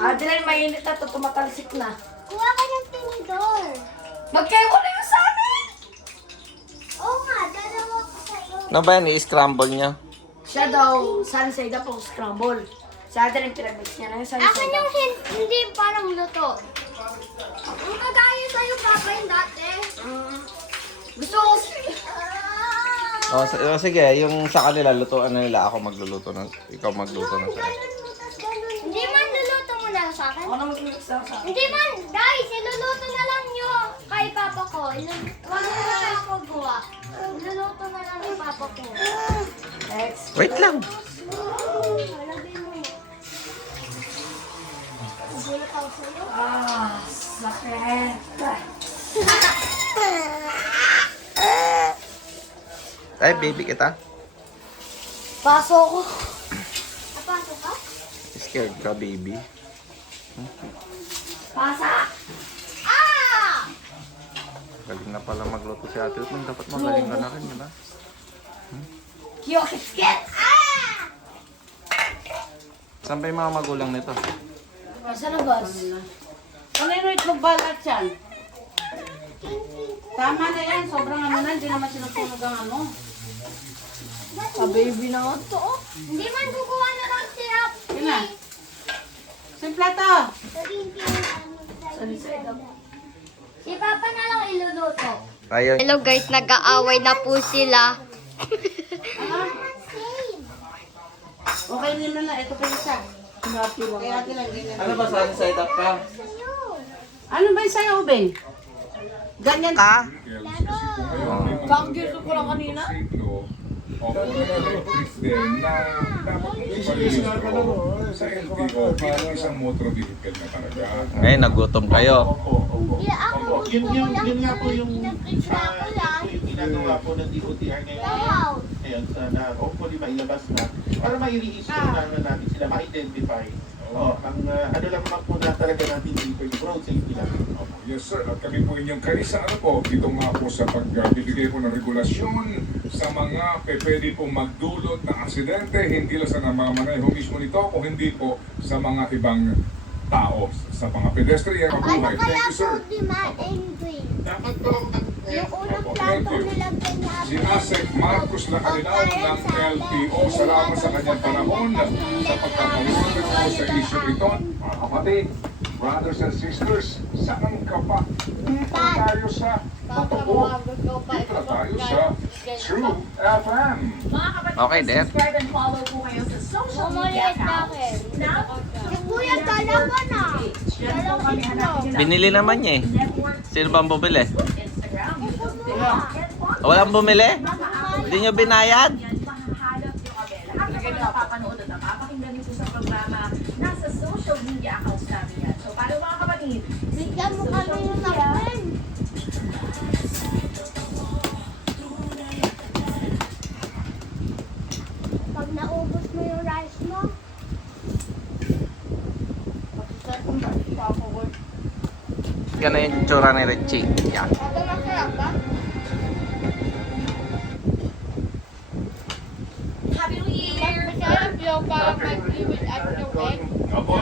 Adrian, mainit na to. Tumatalsik na. Kuha ka ng tinidor. Magkayo na yung sa amin! Oo nga, dalawa ko sa'yo. Ano ba yan? I-scramble niya? Siya daw, sunset daw po scramble. Sa Adrian, pinag-mix niya na yung sunset. Akin yung hindi parang luto. Ang kagaya sa'yo, Papa, yung dati. Gusto ko Sige, yung sa kanila, lutuan na nila. Ako magluluto na. Ikaw magluto na sa'yo. Hindi man, luluto mo na sa akin. ako na mag-mix na sa akin. Hindi man, guys, iluluto na lang nyo kay Papa ko. Wag mo na lang ako gawa. Iluluto na lang ni Papa ko. Next. Wait lang. Halagay mo. Nagulat ako sa'yo. Sakit. Ay, baby kita. Paso ko. Napasok ka? Scared ka, baby. Pasa! Ah! Galing na pala magluto si Ate Ruth. Dapat magaling ka na rin, di ba? Kiyokit-kit! Saan ba yung mga magulang nito? Sa labas. Ano yung itlog balat yan? Tama na yan, sobrang ano na, hindi naman sinusunog ang ano. Baby na nga to. Hindi man, kukuha na lang si Happy. Yun na. Simple to. Si Papa na lang iluluto. Tayo. Hello guys, nag-aaway na po sila. Okay naman na, ito pa isa. Kaya ate lang, ganyan. Ano ba saan side up ka? Ano ba yung sa'yo, Ubeng? Ganyan. Ka? Bakit gusto ko lang kanina? Din na dapat iparehistro sa LTO bilang isang motor vehicle na talaga. Ngayon, nagutom kayo. Ako Yun nga po yung nag-extra ko lang. ginagawa po ng DOTR ngayon. Wow. Ngayon, sana hopefully mailabas na para mai-reissue na natin sila, ma-identify. Ang ano lang naman po na talaga natin dito yung road safety lang. Yes sir, at kami po inyong karisa po dito nga po sa pagbibigay po ng regulasyon sa mga pwede po magdulot ng aksidente, hindi lang sa namamaneho mismo nito, kung hindi po sa mga ibang tao, sa mga pedestrian. Ano Mabuhay. kaya Thank you sir. po di ma-angry? Dapat po, Yung unang Opo, plato thank you. nilagay niya. Si Asek Marcos Lacalinaw ng LTO, salamat sa kanyang panahon sa pagkakawalan ko sa issue ito. Mga kapatid, brothers and sisters, saan ka pa? Dito tayo sa totoo. Dito tayo sa True FM. Okay, Dad. Subscribe and follow po kayo sa social media Umulit na accounts. akin. Now, Yung kuya, dalawa na. dyan po kami hanapin nila. Binili naman niya eh. Network, Sino bang bumili? Instagram, YouTube, TikTok, and podcast. Walang bumili? Hindi nyo binayad? Yan, mahahanap nyo kami. Lahat ng mga napapanood at napapakinggan nyo po sa programa, nasa social media accounts namin yan. So, paano mga kapatid? Bigyan mo kami yung namin. Pag naubos mo yung rice mo, Yan na yung tsura ni Richie. Yan. ito masarap ba? Happy New Year! Masarap yung parang mag-liwit at yung egg. Apo.